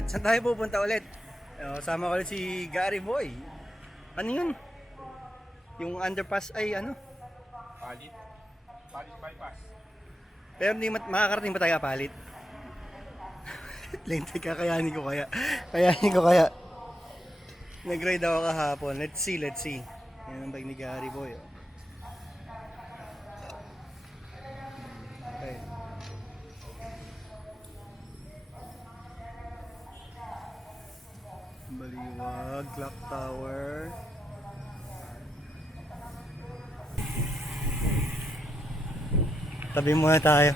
ulit? Saan tayo pupunta ulit? Sama ko ulit si Gary Boy. Ano yun? Yung underpass ay ano? Palit bypass. Pero hindi makakarating ba tayo Apalit? Lente, kakayanin ko kaya. Kayanin ko kaya. Nag-ride ako kahapon. Let's see. Yan ang bike ni Gary Boy. Okay. Baliwag, clock tower. Tabi muna tayo.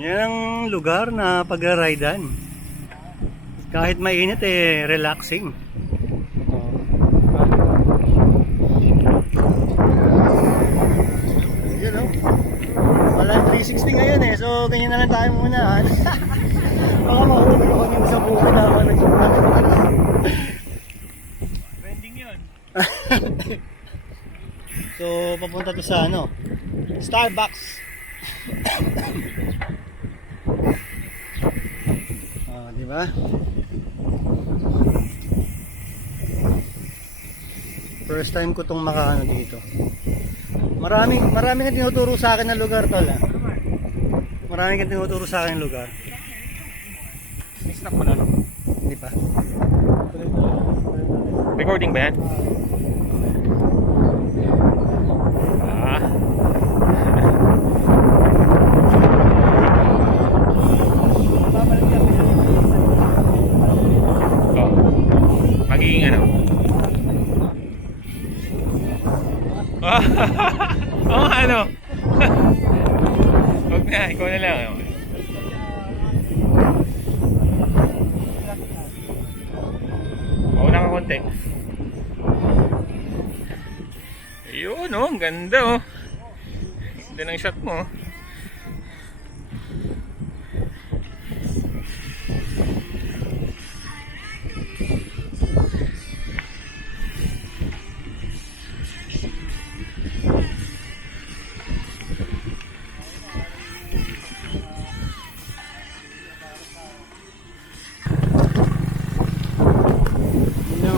Yan ang lugar na pag-ridean. Kahit mainit relaxing. Yun o. Walang 360 ngayon so ganyan na lang tayo muna. Baka mahulog ako yung sa buhay naman. Trending yun. So papunta to sa Starbucks. Diba? First time ko tong makaano dito. Maraming kang tinuturo sa akin ng lugar tol. Maraming kang tinuturo sa akin ng lugar. Snap mo na, no? Hindi pa. Recording ba yan? Ah. Oh. Magiging ano? Oh, ano? Huwag na, ikaw na lang. Mauna ka konti. Ayun, ang ganda oh. Ganda ng shot mo.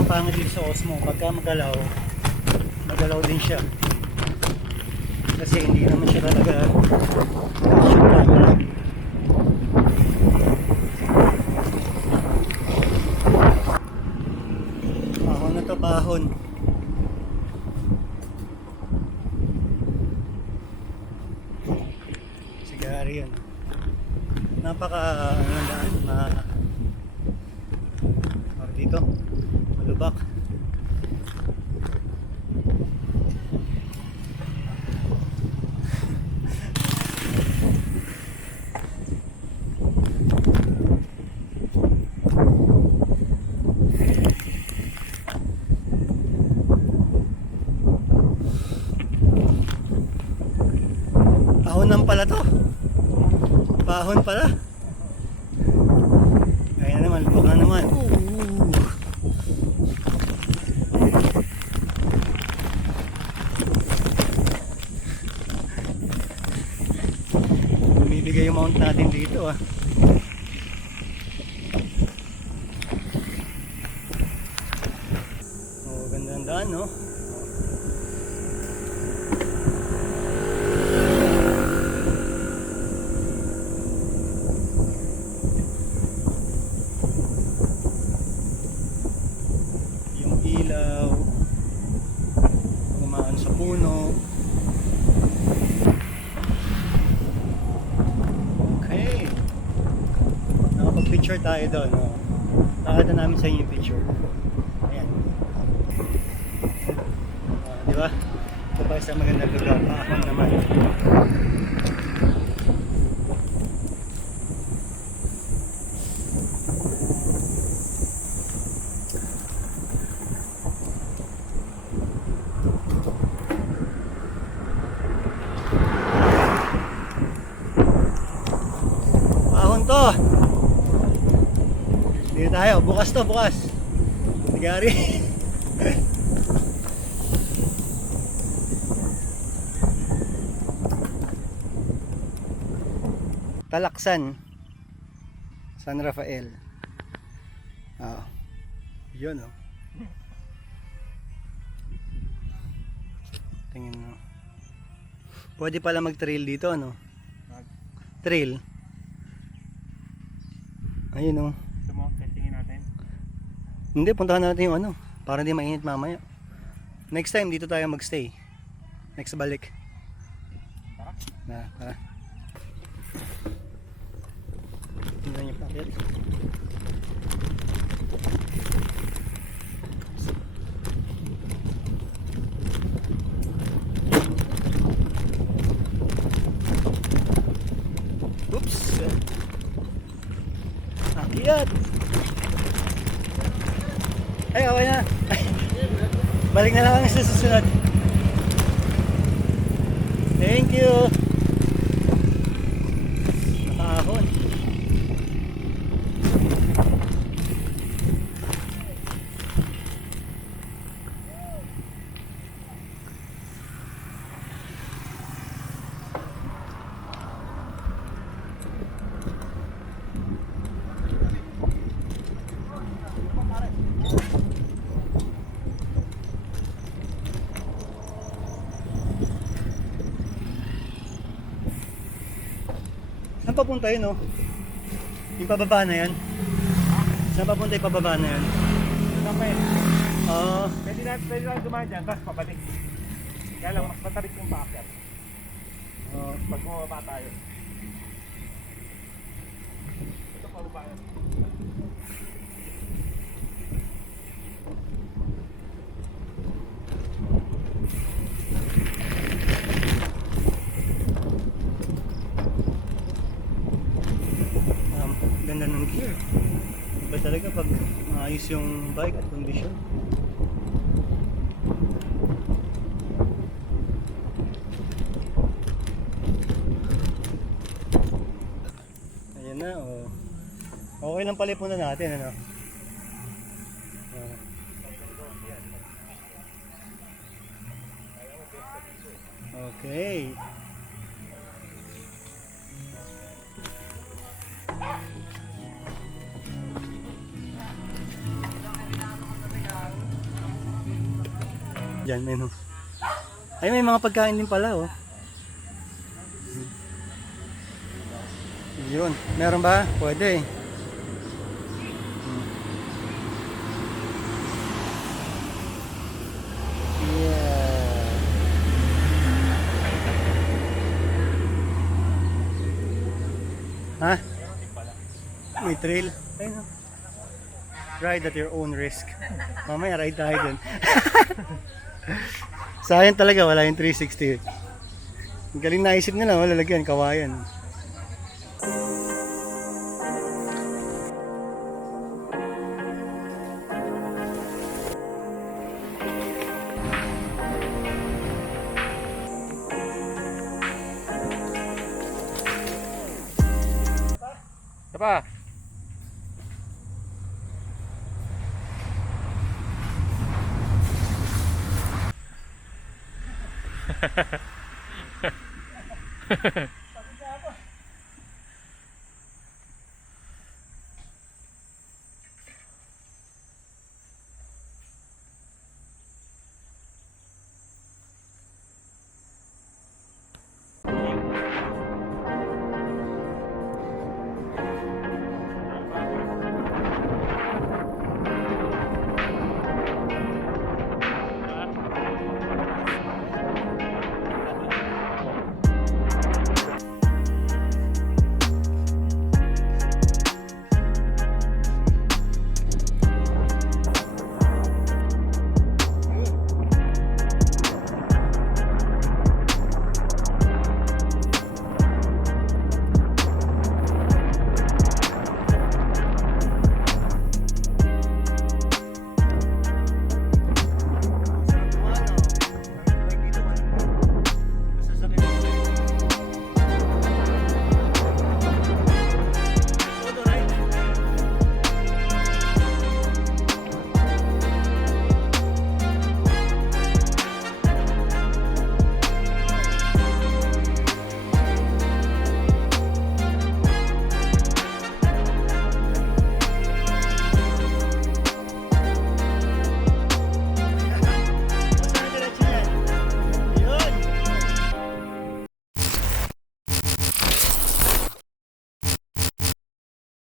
Pangit dito sa OSMO, pagka magalaw din siya kasi hindi naman siya talaga bahon na to, bahon. Sigari yun, napaka dito malubak. Bahonan pala to. Bahon pala. Kaya naman, lubak na naman. Bumibigay yung mount natin dito Oh, gandang daan no. Yung ilaw gumaan sa puno. Picture tayo doon. Nakita namin sa inyo yung picture. Ayan. Di ba? Ito pa isang magandang lugar. Paahon naman. tayo. Bukas to, bukas. Nagari. Talaksan. San Rafael. Ah. Yun oh. Tingin mo. Pwede pala mag-trail dito, ano? Trail. Ayun oh. Gusto mo, testingin natin. Hindi, puntahan natin yung ano. Para hindi mainit mamaya. Next time, dito tayo magstay. Next balik. Tara. Tara. Tingnan yung packet. Oops! Akyat! Ay, okay na. Balik na lang sa susunod. Thank you. Nakahon. Saan papunta yun, oh? Yung pababa na yan? Saan papunta yung pababa na yan? Rafael, Pwede lang dumaan dyan, tapos pabalik. Kaya lang, mas matarik yung paakyat. Pag bumaba tayo. Ito pababa yan. Ganda ng gear. Iba talaga pag maayos yung bike at condition. Ayan na, oh. Okay lang pala na natin, ano? Okay. Diyan, may no. Ay, may mga pagkain din pala, oh. Yun, meron ba? Pwede. Yeah. Ha? May trail. Ayun, oh. Ride at your own risk. Mamaya ride tayo dun. Sayang talaga, wala yung 360. Ang galing naisip nila, lalagyan, kawayan. Apa?